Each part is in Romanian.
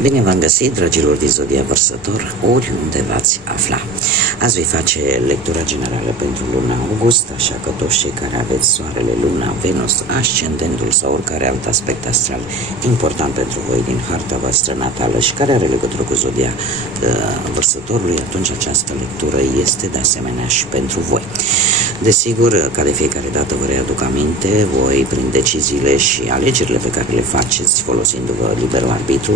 Bine v-am găsit, dragilor din Zodia Vărsător, oriunde v-ați afla. Azi voi face lectura generală pentru luna august, așa că toți cei care aveți soarele, luna, Venus, ascendentul sau oricare alt aspect astral important pentru voi din harta voastră natală și care are legătură cu Zodia Vărsătorului, atunci această lectură este de asemenea și pentru voi. Desigur, ca de fiecare dată vă readuc aminte, voi prin deciziile și alegerile pe care le faceți folosindu-vă liberul arbitru,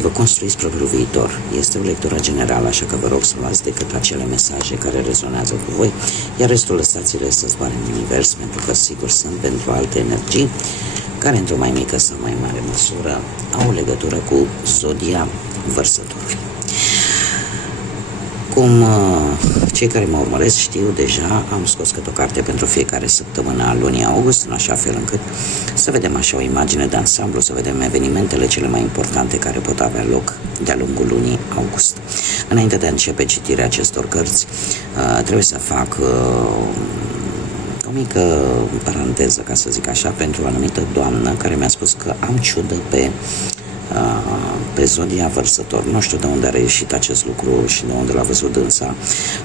vă construiți propriul viitor. Este o lectură generală, așa că vă rog să luați decât acele mesaje care rezonează cu voi, iar restul lăsați-le să zboare în univers, pentru că sigur sunt pentru alte energii care într-o mai mică sau mai mare măsură au o legătură cu Zodia Vărsătorului. Cum cei care mă urmăresc știu deja, am scos câte o carte pentru fiecare săptămână a lunii august, în așa fel încât să vedem așa o imagine de ansamblu, să vedem evenimentele cele mai importante care pot avea loc de-a lungul lunii august. Înainte de a începe citirea acestor cărți, trebuie să fac o mică paranteză, ca să zic așa, pentru o anumită doamnă care mi-a spus că am ciudă pe Zodia Vărsător. Nu știu de unde a reieșit acest lucru și de unde l-a văzut dânsa.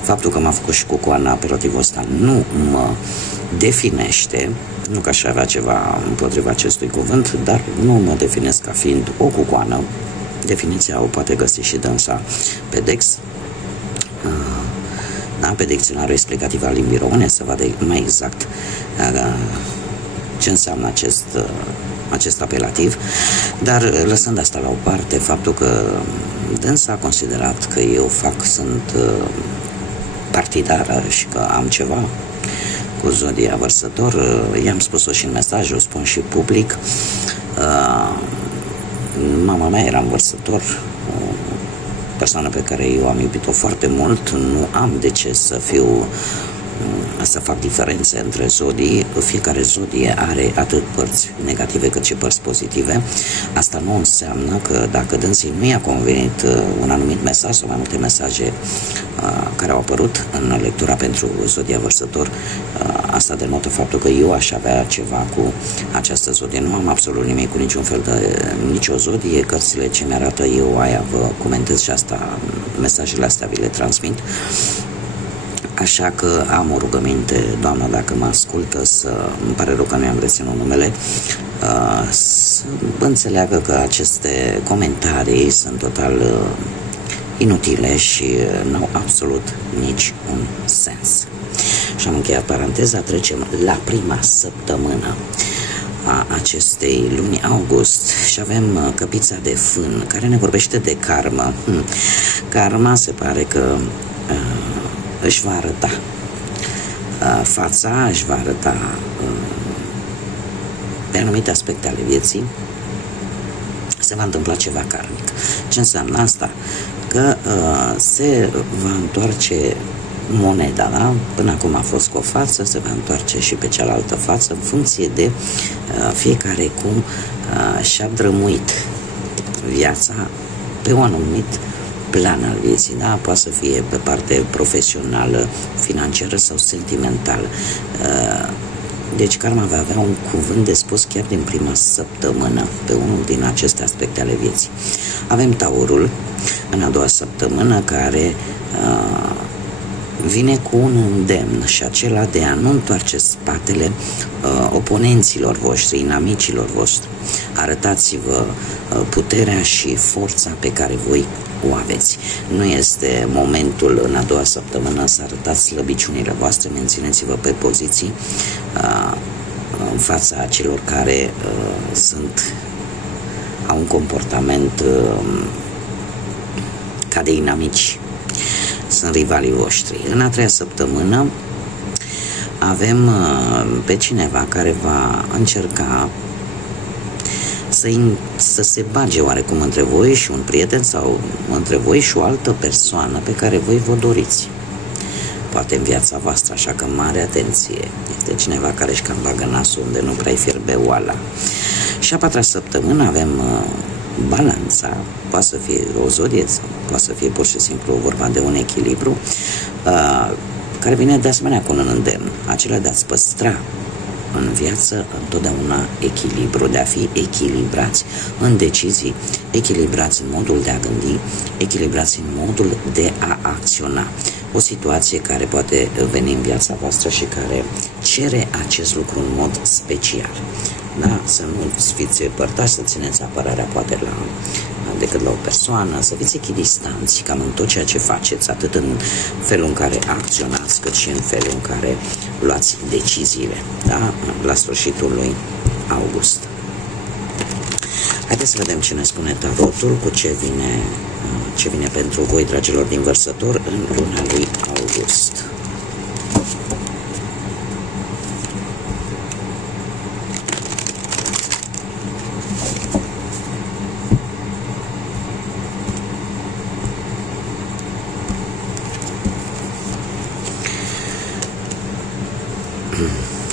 Faptul că m-a făcut și cucoana apelativul ăsta nu mă definește, nu că aș avea ceva împotriva acestui cuvânt, dar nu mă definesc ca fiind o cucoană. Definiția o poate găsi și dânsa pe Dex, pe dicționarul explicativ al limbii române, să vadă mai exact ce înseamnă acest apelativ, dar lăsând asta la o parte, faptul că dânsa a considerat că eu sunt partidară și că am ceva cu Zodia Vărsător, i-am spus-o și în mesaj, o spun și public. Mama mea era în Vărsător, o persoană pe care eu am iubit-o foarte mult, nu am de ce să fac diferențe între zodii. Fiecare zodie are atât părți negative cât și părți pozitive. Asta nu înseamnă că dacă dânsii nu i-a convenit un anumit mesaj sau mai multe mesaje care au apărut în lectura pentru Zodia Vărsător, asta denotă faptul că eu aș avea ceva cu această zodie. Nu am absolut nimic cu niciun fel de nicio zodie. Cărțile ce mi-arată eu, aia vă comentez și asta, mesajele astea vi le transmit. Așa că am o rugăminte, doamna, dacă mă ascultă, îmi pare rău că nu i-am reținut numele, să înțeleagă că aceste comentarii sunt total inutile și n-au absolut nici un sens. Și am încheiat paranteza, trecem la prima săptămână a acestei luni august și avem căpița de fân care ne vorbește de karmă. Karma se pare că își va arăta fața, își va arăta pe anumite aspecte ale vieții, se va întâmpla ceva karmic. Ce înseamnă asta? Că se va întoarce moneda, da? Până acum a fost cu o față, se va întoarce și pe cealaltă față, în funcție de fiecare cum și-a drămuit viața pe un anumit plan al vieții, da? Poate să fie pe parte profesională, financiară sau sentimentală. Deci karma va avea un cuvânt de spus chiar din prima săptămână pe unul din aceste aspecte ale vieții. Avem Taurul în a doua săptămână, care vine cu un îndemn, și acela de a nu întoarce spatele oponenților voștri, inamicilor voștri. Arătați-vă puterea și forța pe care voi o aveți. Nu este momentul în a doua săptămână să arătați slăbiciunile voastre, mențineți-vă pe poziții în fața celor care au un comportament ca de inamici, sunt rivalii voștri. În a treia săptămână avem pe cineva care va încerca să se bage oarecum între voi și un prieten sau între voi și o altă persoană pe care voi vă doriți. Poate în viața voastră, așa că mare atenție. Este cineva care își cam bagă nasul unde nu prea-i fierbe oala. Și a patra săptămână avem Balanța, poate să fie o zodie sau poate să fie pur și simplu vorba de un echilibru, care vine de asemenea cu un îndemn, acela de a-ți păstra în viață întotdeauna echilibru, de a fi echilibrați în decizii, echilibrați în modul de a gândi, echilibrați în modul de a acționa. O situație care poate veni în viața voastră și care cere acest lucru în mod special. Da? Să nu fiți părtași, să țineți apărarea poate decât la o persoană, să fiți echidistanți cam în tot ceea ce faceți, atât în felul în care acționați, cât și în felul în care luați deciziile, da? La sfârșitul lui august. Haideți să vedem ce ne spune tarotul, cu ce vine pentru voi, dragilor din Vărsător, în luna lui august.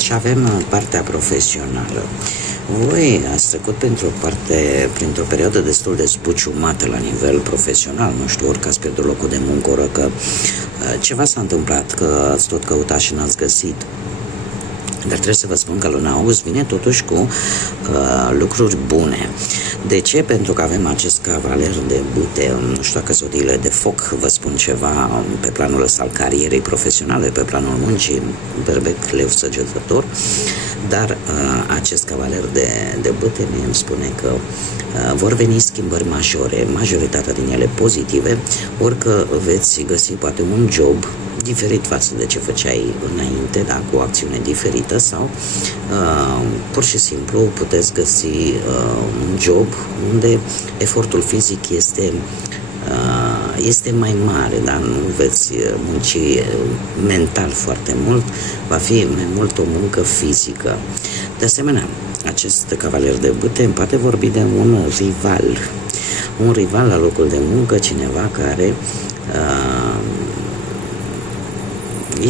Și avem partea profesională. Voi ați trecut printr-o perioadă destul de zbuciumată la nivel profesional, nu știu, ori că ați pierdut locul de muncă, ori că ceva s-a întâmplat, că ați tot căutat și n-ați găsit. Dar trebuie să vă spun că luna august vine totuși cu lucruri bune. De ce? Pentru că avem acest cavaler de bâte, nu știu dacă zodiile de foc vă spun ceva pe planul ăsta al carierei profesionale, pe planul muncii, berbec, leu, săgetător, dar acest cavaler de bâte mie îmi spune că vor veni schimbări majore, majoritatea din ele pozitive, ori că veți găsi poate un job diferit față de ce făceai înainte, da, cu o acțiune diferită, sau pur și simplu puteți găsi un job unde efortul fizic este mai mare, da? Nu veți munci mental foarte mult, va fi mai mult o muncă fizică. De asemenea, acest cavaler de bâte poate vorbi de un rival la locul de muncă, cineva care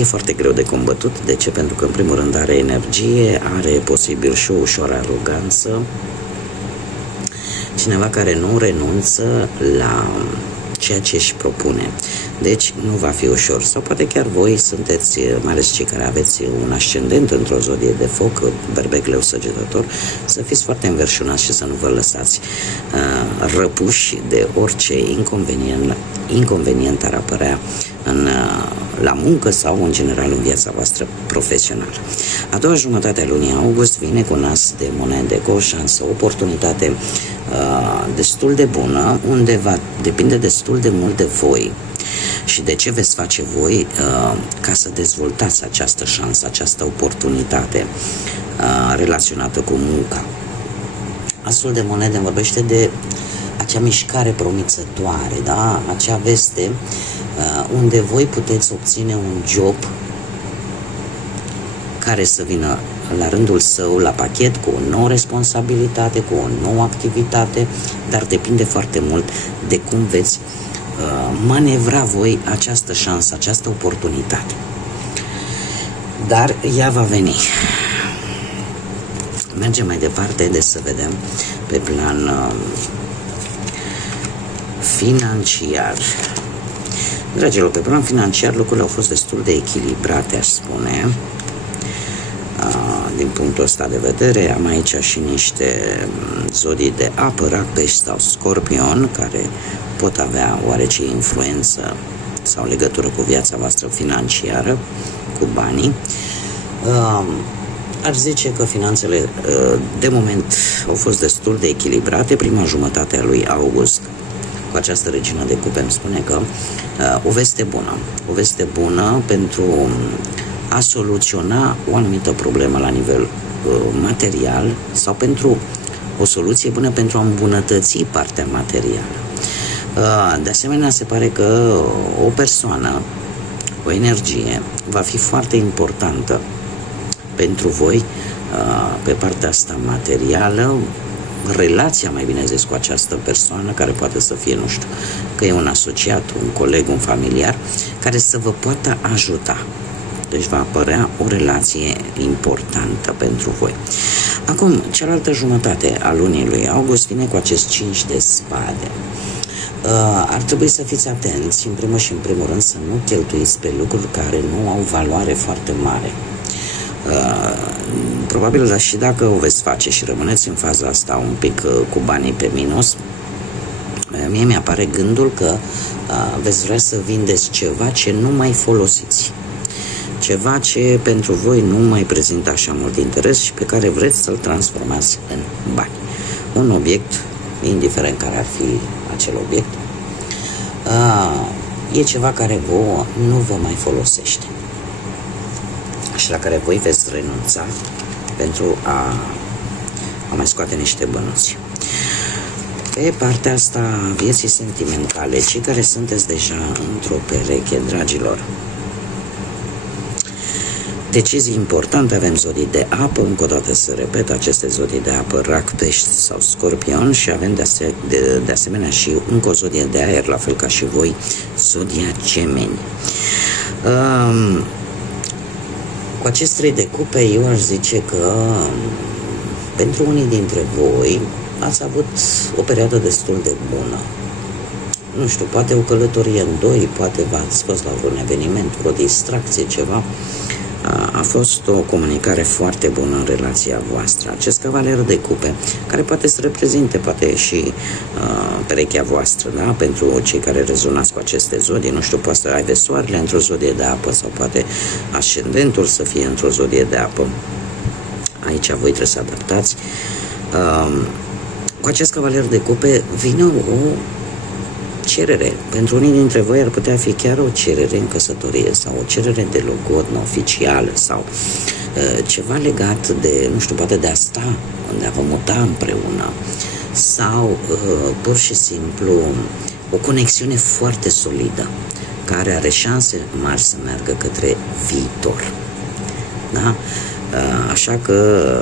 e foarte greu de combătut. De ce? Pentru că în primul rând are energie, are posibil și o ușoară aroganță, cineva care nu renunță la ceea ce își propune. Deci nu va fi ușor. Sau poate chiar voi sunteți, mai ales cei care aveți un ascendent într-o zodie de foc, berbec, leu, săgetător, să fiți foarte înverșunați și să nu vă lăsați răpuși de orice inconvenient ar apărea la muncă sau în general în viața voastră profesională. A doua jumătate a lunii august vine cu nas de monede, cu o șansă, o oportunitate destul de bună, unde va depinde destul de mult de voi și de ce veți face voi ca să dezvoltați această șansă, această oportunitate relaționată cu munca. Asul de monede vorbește de acea mișcare promițătoare, da? Acea veste unde voi puteți obține un job care să vină la rândul său la pachet cu o nouă responsabilitate, cu o nouă activitate, dar depinde foarte mult de cum veți manevra voi această șansă, această oportunitate. Dar ea va veni. Mergem mai departe, de să vedem pe plan financiar. Dragilor, pe plan financiar lucrurile au fost destul de echilibrate, aș spune. Din punctul ăsta de vedere, am aici și niște zodii de apă, rac, pești sau scorpion, care pot avea oarece influență sau legătură cu viața voastră financiară, cu banii. Aș zice că finanțele de moment au fost destul de echilibrate. Prima jumătate a lui august, cu această regină de cupe, îmi spune că o veste bună pentru a soluționa o anumită problemă la nivel material sau pentru o soluție bună pentru a îmbunătăți partea materială. De asemenea, se pare că o persoană, o energie, va fi foarte importantă pentru voi pe partea asta materială, relația, mai bine zis, cu această persoană, care poate să fie, nu știu, că e un asociat, un coleg, un familiar, care să vă poată ajuta. Deci va apărea o relație importantă pentru voi. Acum, cealaltă jumătate a lunii lui august vine cu acest 5 de spade. Ar trebui să fiți atenți, în primul și în primul rând, să nu cheltuiți pe lucruri care nu au valoare foarte mare. probabil, dar și dacă o veți face și rămâneți în faza asta un pic cu banii pe minus, mie mi-apare gândul că veți vrea să vindeți ceva ce nu mai folosiți. Ceva ce pentru voi nu mai prezintă așa mult interes și pe care vreți să-l transformați în bani. Un obiect, indiferent care ar fi acel obiect, e ceva care vouă nu vă mai folosește și la care voi veți renunța pentru a mai scoate niște bănuți. Pe partea asta a vieții sentimentale, cei care sunteți deja într-o pereche, dragilor, decizii importante, avem zodii de apă, încă o dată să repet, aceste zodii de apă, rac, pești sau scorpion, și avem de asemenea și încă o zodie de aer, la fel ca și voi, zodia gemeni. Cu acest 3 de cupe, eu aș zice că pentru unii dintre voi ați avut o perioadă destul de bună. Nu știu, poate o călătorie în doi, poate v-ați fost la vreun eveniment, vreo distracție, ceva. A fost o comunicare foarte bună în relația voastră. Acest cavaler de cupe, care poate să reprezinte, poate și perechea voastră, da? Pentru cei care rezonați cu aceste zodii, nu știu, poate să aibă soarele într-o zodie de apă sau poate ascendentul să fie într-o zodie de apă. Aici voi trebuie să adaptați. Cu acest cavaler de cupe vine o cerere. Pentru unii dintre voi ar putea fi chiar o cerere în căsătorie sau o cerere de logodnă oficială sau ceva legat de, nu știu, poate de a sta, de a vă muta împreună sau pur și simplu o conexiune foarte solidă care are șanse mari să meargă către viitor. Da? Așa că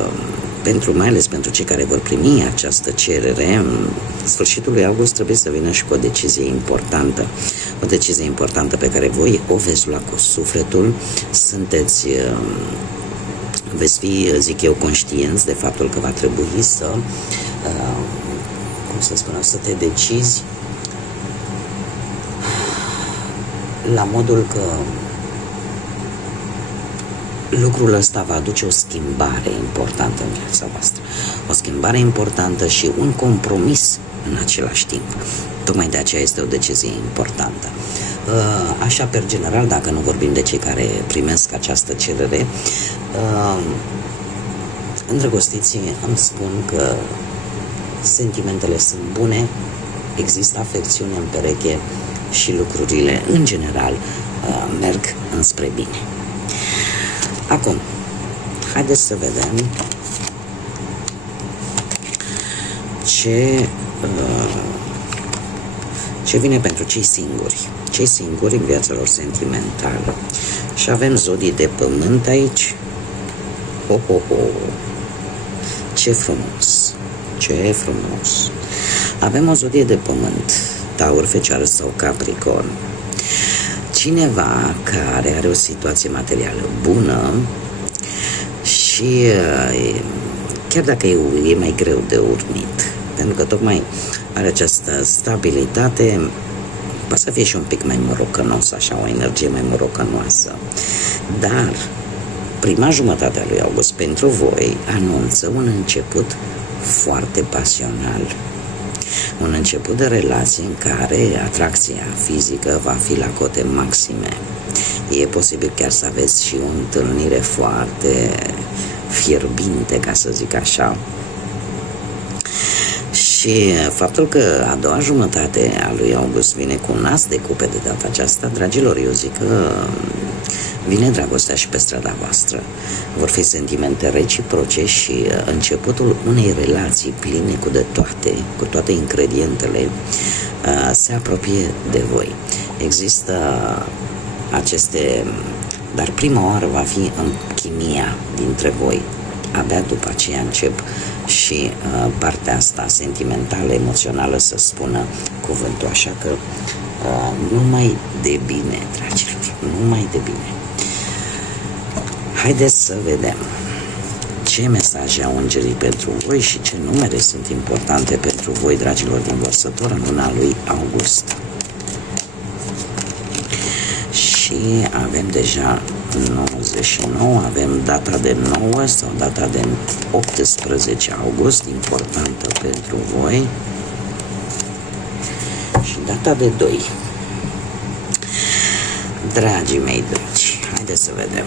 mai ales pentru cei care vor primi această cerere, în sfârșitul lui august trebuie să vină și cu o decizie importantă. O decizie importantă pe care voi o veți lua cu sufletul. Veți fi, zic eu, conștienți de faptul că va trebui să, să te decizi la modul că lucrul ăsta va aduce o schimbare importantă în viața voastră. O schimbare importantă și un compromis în același timp. Tocmai de aceea este o decizie importantă. Așa, per general, dacă nu vorbim de cei care primesc această cerere, îndrăgostiții îmi spun că sentimentele sunt bune, există afecțiune în pereche și lucrurile, în general, merg înspre bine. Acum, haideți să vedem ce vine pentru cei singuri în viața lor sentimentală. Și avem zodii de pământ aici. Ce frumos, ce frumos. Avem o zodie de pământ, Taur, Fecioară sau Capricorn. Cineva care are o situație materială bună și chiar dacă e mai greu de urmit, pentru că tocmai are această stabilitate, poate să fie și un pic mai morocănos, așa, o energie mai morocănoasă, dar prima jumătate a lui august pentru voi anunță un început foarte pasional. Un început de relație în care atracția fizică va fi la cote maxime. E posibil chiar să aveți și o întâlnire foarte fierbinte, ca să zic așa. Și faptul că a doua jumătate a lui august vine cu un as de cupe de data aceasta, dragilor, eu zic că vine dragostea și pe strada voastră. Vor fi sentimente reciproce și începutul unei relații pline cu toate ingredientele se apropie de voi. Există aceste, dar prima oară va fi în chimia dintre voi. Abia după aceea încep și partea asta sentimentală, emoțională să spună cuvântul. Așa că numai de bine, dragilor, numai de bine. Haideți să vedem ce mesaje au îngerii pentru voi și ce numere sunt importante pentru voi, dragilor din Vărsător, în luna lui august. Și avem deja 99, avem data de 9 sau data de 18 august, importantă pentru voi, și data de 2. Dragii mei dragi, haideți să vedem.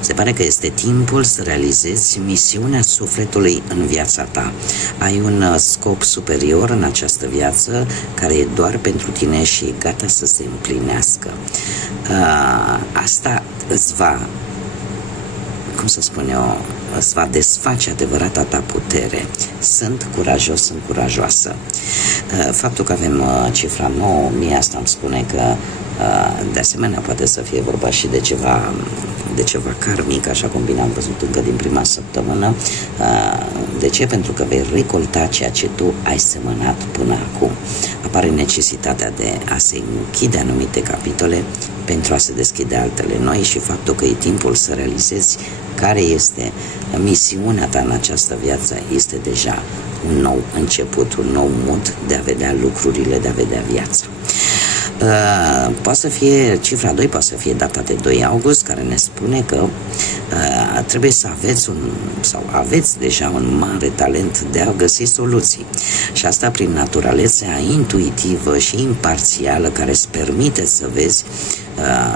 Se pare că este timpul să realizezi misiunea sufletului în viața ta. Ai un scop superior în această viață care e doar pentru tine și e gata să se împlinească. Asta îți va, cum să spun eu, îți va desface adevărata ta putere. Sunt curajos, sunt curajoasă. Faptul că avem cifra 9, mie asta îmi spune că de asemenea poate să fie vorba și de ceva karmic, așa cum bine am văzut încă din prima săptămână. De ce? Pentru că vei recolta ceea ce tu ai semănat până acum. Apare necesitatea de a se închide anumite capitole pentru a se deschide altele noi și faptul că e timpul să realizezi care este misiunea ta în această viață este deja un nou început, un nou mod de a vedea lucrurile, de a vedea viața. Poate să fie cifra 2, poate să fie data de 2 august, care ne spune că trebuie să aveți deja un mare talent de a găsi soluții. Și asta prin naturalețea intuitivă și imparțială care îți permite să vezi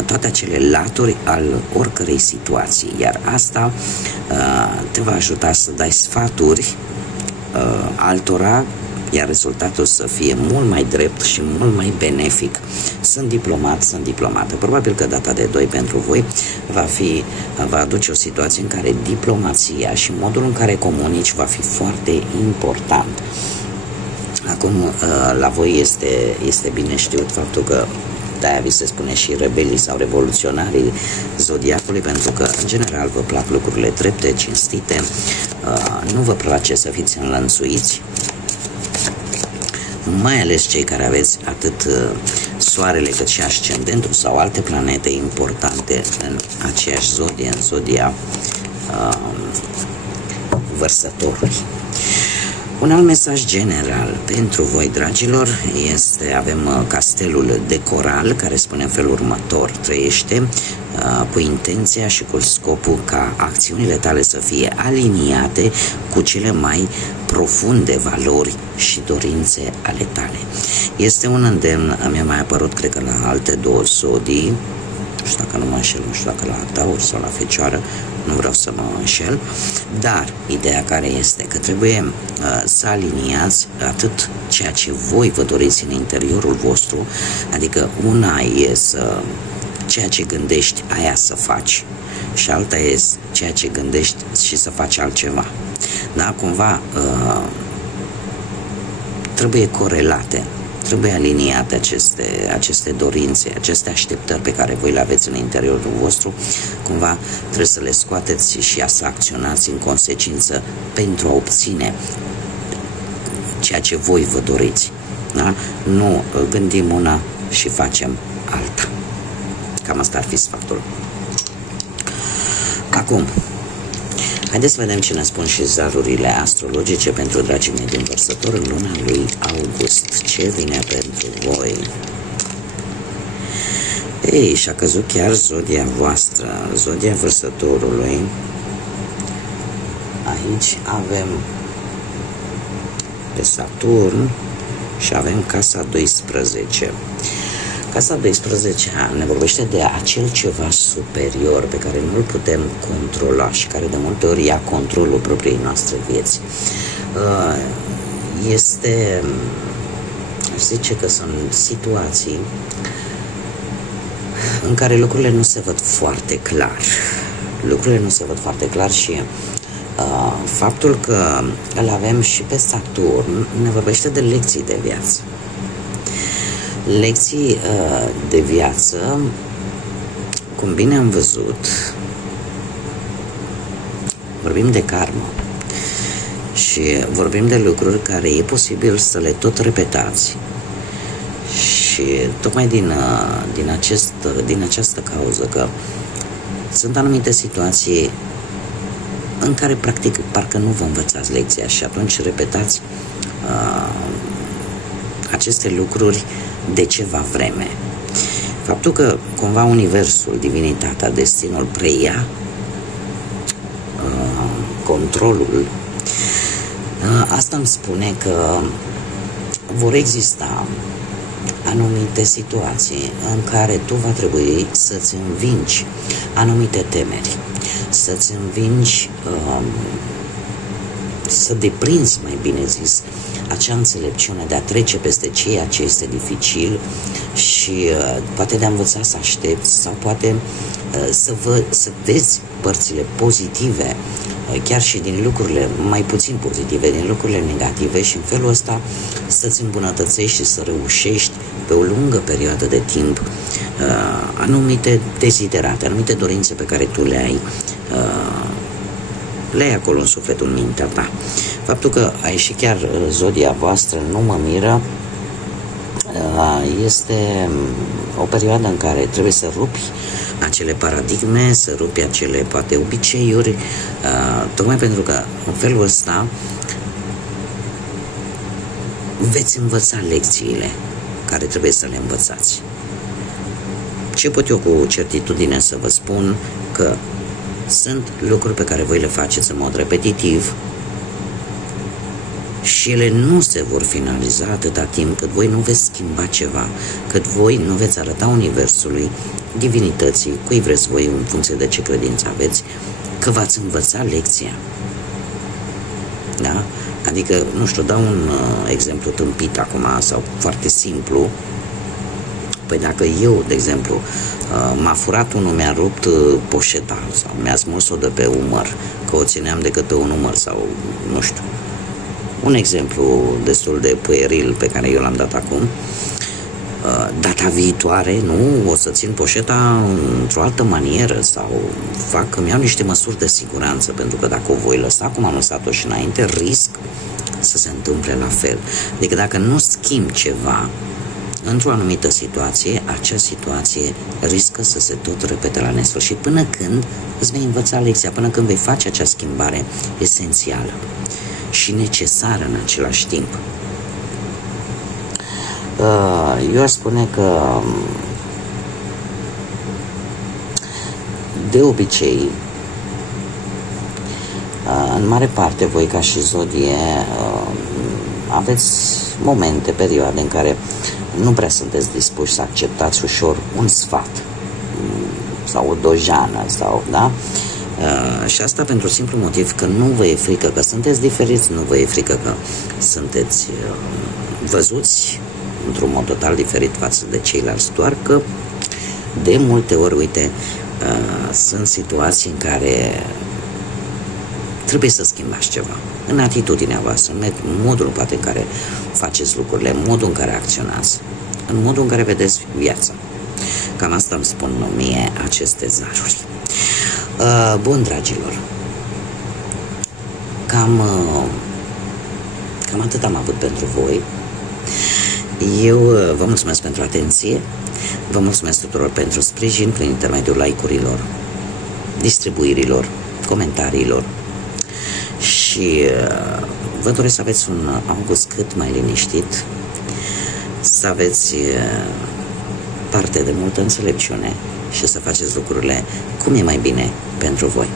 toate acele laturi al oricărei situații. Iar asta te va ajuta să dai sfaturi altora, iar rezultatul să fie mult mai drept și mult mai benefic. Sunt diplomată. Probabil că data de 2 pentru voi va aduce o situație în care diplomația și modul în care comunici va fi foarte important. Acum, la voi este bine știut faptul că de-aia vi se spune și rebelii sau revoluționarii zodiacului, pentru că, în general, vă plac lucrurile drepte, cinstite, nu vă place să fiți înlănțuiți, mai ales cei care aveți atât soarele cât și ascendentul sau alte planete importante în aceeași zodie, în zodia Vărsătorului. Un alt mesaj general pentru voi, dragilor, avem castelul de coral, care spune în felul următor: trăiește cu intenția și cu scopul ca acțiunile tale să fie aliniate cu cele mai profunde valori și dorințe ale tale. Este un îndemn, mi-a mai apărut, cred că la alte 2 zodii, nu știu dacă nu mă înșel, nu știu dacă la Taur sau la Fecioară, nu vreau să mă înșel, dar ideea care este că trebuie să aliniați atât ceea ce voi vă doriți în interiorul vostru, adică una e ceea ce gândești, aia să faci, și alta e ceea ce gândești și să faci altceva. Da? Cumva trebuie corelate, trebuie aliniate aceste dorințe, aceste așteptări pe care voi le aveți în interiorul vostru. Cumva trebuie să le scoateți și să acționați în consecință pentru a obține ceea ce voi vă doriți. Da? Nu gândim una și facem alta. Cam asta ar fi sfatul. Acum, haideți să vedem ce ne spun și zarurile astrologice pentru dragii mei din Vărsător în luna lui august. Ce vine pentru voi? Ei, și-a căzut chiar zodia voastră, zodia Vărsătorului. Aici avem pe Saturn și avem casa 12. Casa 12 ne vorbește de acel ceva superior pe care nu-l putem controla și care de multe ori ia controlul propriei noastre vieți. Aș zice că sunt situații în care lucrurile nu se văd foarte clar. Lucrurile nu se văd foarte clar și faptul că îl avem și pe Saturn ne vorbește de lecții de viață. Lecții de viață, cum bine am văzut, vorbim de karmă și vorbim de lucruri care e posibil să le tot repetați și tocmai din această cauză că sunt anumite situații în care practic parcă nu vă învățați lecția și atunci repetați aceste lucruri de ceva vreme. Faptul că cumva universul, divinitatea, destinul preia controlul, asta îmi spune că vor exista anumite situații în care tu va trebui să-ți învingi anumite temeri, să-ți învingi, să deprinzi, mai bine zis, acea înțelepciune de a trece peste ceea ce este dificil și poate de a învăța să aștepți sau poate să vezi părțile pozitive, chiar și din lucrurile mai puțin pozitive, din lucrurile negative, și în felul ăsta să-ți îmbunătățești și să reușești pe o lungă perioadă de timp anumite deziderate, anumite dorințe pe care tu le ai acolo în sufletul, în mintea ta. Faptul că a ieșit chiar zodia voastră nu mă miră, este o perioadă în care trebuie să rupi acele paradigme, să rupi acele, poate, obiceiuri, tocmai pentru că în felul ăsta veți învăța lecțiile care trebuie să le învățați. Ce pot eu cu certitudine să vă spun? Că sunt lucruri pe care voi le faceți în mod repetitiv și ele nu se vor finaliza atâta timp cât voi nu veți schimba ceva, cât voi nu veți arăta universului, divinității, cui vreți voi, în funcție de ce credință aveți, că v-ați învățat lecția. Da? Adică, nu știu, dau un exemplu tâmpit acum sau foarte simplu. Păi dacă eu, de exemplu, m-a furat unul, mi-a rupt poșeta sau mi-a smuls-o de pe umăr, că o țineam decât pe un umăr sau, nu știu, un exemplu destul de pueril pe care eu l-am dat acum, data viitoare, nu, o să țin poșeta într-o altă manieră sau îmi iau niște măsuri de siguranță, pentru că dacă o voi lăsa cum am lăsat-o și înainte, risc să se întâmple la fel. Adică dacă nu schimb ceva într-o anumită situație, acea situație riscă să se tot repete la nesfârșit, până când îți vei învăța lecția, până când vei face acea schimbare esențială și necesară în același timp. Eu aș spune că de obicei, în mare parte, voi ca și zodie aveți momente, perioade în care nu prea sunteți dispuși să acceptați ușor un sfat sau o dojană sau, da? Și asta pentru simplu motiv că nu vă e frică că sunteți diferiți, nu vă e frică că sunteți văzuți într-un mod total diferit față de ceilalți, doar că de multe ori, uite, sunt situații în care trebuie să schimbați ceva în atitudinea voastră, în modul poate în care faceți lucrurile, în modul în care acționați, în modul în care vedeți viața. Cam asta îmi spun mie aceste zaruri. Bun, dragilor, cam atât am avut pentru voi. Eu vă mulțumesc pentru atenție, vă mulțumesc tuturor pentru sprijin prin intermediul like-urilor, distribuirilor, comentariilor și vă doresc să aveți un august cât mai liniștit, să aveți parte de multă înțelepciune și să faceți lucrurile cum e mai bine pentru voi.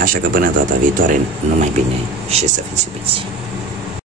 Așa că până data viitoare, numai bine și să fiți iubiți!